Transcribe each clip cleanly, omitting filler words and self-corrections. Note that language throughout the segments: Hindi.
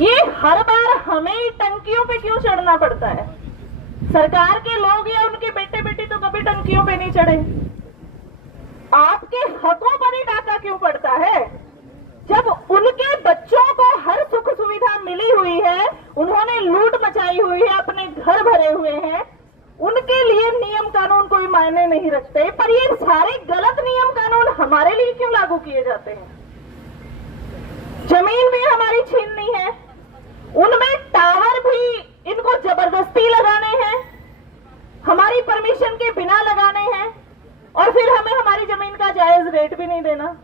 ये हर बार हमें टंकियों पे क्यों चढ़ना पड़ता है? सरकार के लोग या उनके बेटे बेटी तो कभी टंकियों पे नहीं चढ़े। आपके हकों पर ही डाका क्यों पड़ता है? जब उनके बच्चों को हर सुख सुविधा मिली हुई है, उन्होंने लूट मचाई हुई है, अपने घर भरे हुए हैं, उनके लिए नियम कानून कोई मायने नहीं रखते। पर ये सारे गलत नियम कानून हमारे लिए क्यों लागू किए जाते हैं? जमीन भी हमारी छीननी है, उनमें टावर भी इनको जबरदस्ती लगाने हैं, हमारी परमिशन के बिना लगाने हैं, और फिर हमें हमारी जमीन का जायज रेट भी नहीं देना।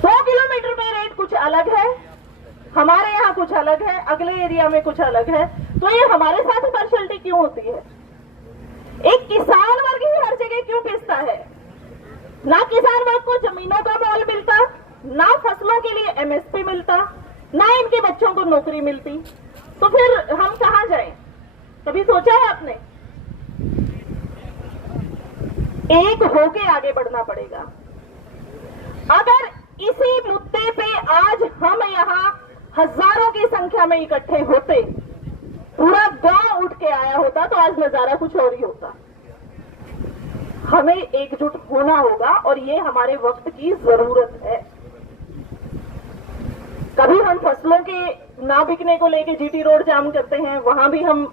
100 किलोमीटर में रेट कुछ अलग है, हमारे यहाँ कुछ अलग है, अगले एरिया में कुछ अलग है। तो ये हमारे साथ पार्शियलिटी क्यों होती है? एक किसान वर्ग ही हर जगह क्यों पिसता है? ना किसान वर्ग को जमीनों का मोल मिलता, ना फसलों के लिए एमएसपी मिलता, ना इनके बच्चों को नौकरी मिलती, तो फिर हम कहां जाएं? कभी सोचा है आपने? एक होके आगे बढ़ना पड़ेगा। अगर इसी मुद्दे पे आज हम यहाँ हजारों की संख्या में इकट्ठे होते, पूरा गांव उठ के आया होता, तो आज नजारा कुछ और ही होता। हमें एकजुट होना होगा और ये हमारे वक्त की जरूरत है। कभी हम फसलों के ना बिकने को लेके जीटी रोड जाम करते हैं, वहां भी हम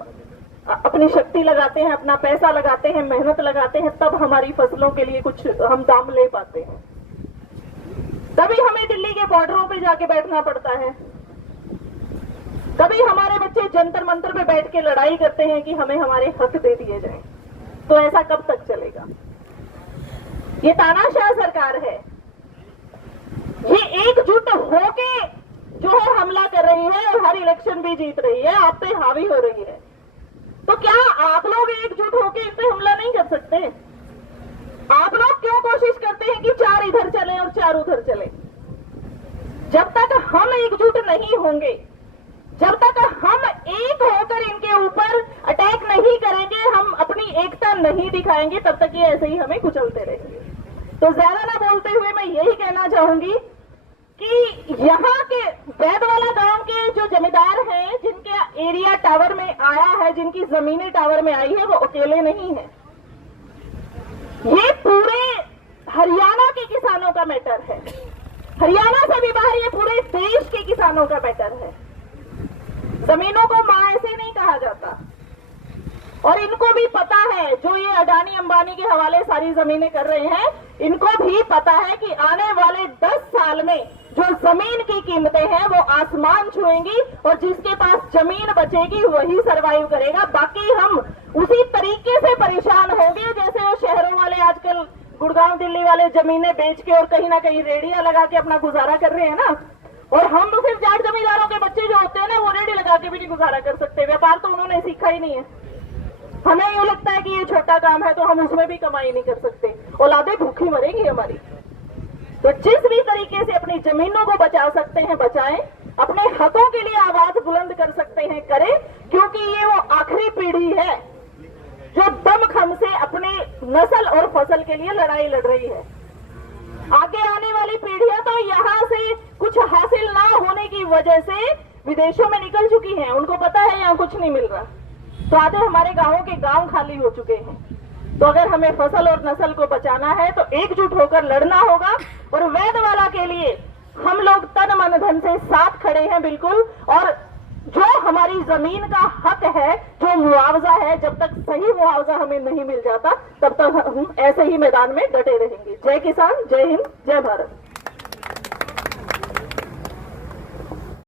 अपनी शक्ति लगाते हैं, अपना पैसा लगाते हैं, मेहनत लगाते हैं, तब हमारी फसलों के लिए कुछ हम दाम ले पाते हैं। कभी हमें दिल्ली के बॉर्डरों पे जाके बैठना पड़ता है, कभी हमारे बच्चे जंतर मंतर पे बैठ के लड़ाई करते हैं कि हमें हमारे हक दे दिए जाएं। तो ऐसा कब तक चलेगा? ये तानाशाह सरकार है, ये एकजुट होके जो है हमला कर रही है और हर इलेक्शन भी जीत रही है, आप पे हावी हो रही है। तो क्या आप लोग एकजुट होके इस पे हमला नहीं कर सकते? आप लोग क्यों कोशिश करते हैं कि 4 इधर चले और 4 उधर चले? जब तक हम एकजुट नहीं होंगे, जब तक हम एक होकर इनके ऊपर अटैक नहीं करेंगे, हम अपनी एकता नहीं दिखाएंगे, तब तक ये ऐसे ही हमें कुचलते रहेंगे। तो ज्यादा ना बोलते हुए मैं यही कहना चाहूंगी कि यहाँ के बैदवाला गांव के जो जमींदार हैं, जिनके एरिया टावर में आया है, जिनकी जमीनें टावर में आई है, वो अकेले नहीं है। ये पूरे हरियाणा के किसानों का मैटर है, हरियाणा से भी बाहर ये पूरे देश के किसानों का मैटर है। जमीनों को मां ऐसे नहीं कहा जाता, और इनको भी पता है, जो ये अडानी अंबानी के हवाले सारी जमीनें कर रहे हैं, इनको भी पता है कि आने वाले 10 साल में जो जमीन की कीमतें हैं वो आसमान छुएंगी, और जिसके पास जमीन बचेगी वही सरवाइव करेगा। बाकी हम उसी तरीके से परेशान होंगे जैसे वो शहरों वाले आजकल गुड़गांव दिल्ली वाले जमीनें बेच के और कहीं ना कहीं रेडियां लगा के अपना गुजारा कर रहे हैं ना। और हम तो सिर्फ जाट जमींदारों के बच्चे जो होते हैं ना, वो रेडी लगा के भी नहीं गुजारा कर सकते। व्यापार तो उन्होंने सीखा ही नहीं है। हमें ये लगता है कि ये छोटा काम है तो हम उसमें भी कमाई नहीं कर सकते, औलादें भूखी मरेंगी हमारी। तो जिस भी तरीके से अपनी जमीनों को बचा सकते हैं बचाएं, अपने हकों के लिए आवाज बुलंद कर सकते हैं करें, क्योंकि ये वो आखिरी पीढ़ी है जो दमखम से अपने नस्ल और फसल के लिए लड़ाई लड़ रही है। आगे आने वाली पीढ़ियां तो यहाँ से कुछ हासिल ना होने की वजह से विदेशों में निकल चुकी हैं, उनको पता है यहाँ कुछ नहीं मिल रहा। तो आधे हमारे गांवों के गांव खाली हो चुके हैं। तो अगर हमें फसल और नस्ल को बचाना है तो एकजुट होकर लड़ना होगा, और वैदवाला के लिए हम लोग तन मन धन से साथ खड़े हैं बिल्कुल। और जो हमारी जमीन का हक है, जो मुआवजा है, जब तक सही मुआवजा हमें नहीं मिल जाता, तब तक हम ऐसे ही मैदान में डटे रहेंगे। जय किसान, जय हिंद, जय भारत।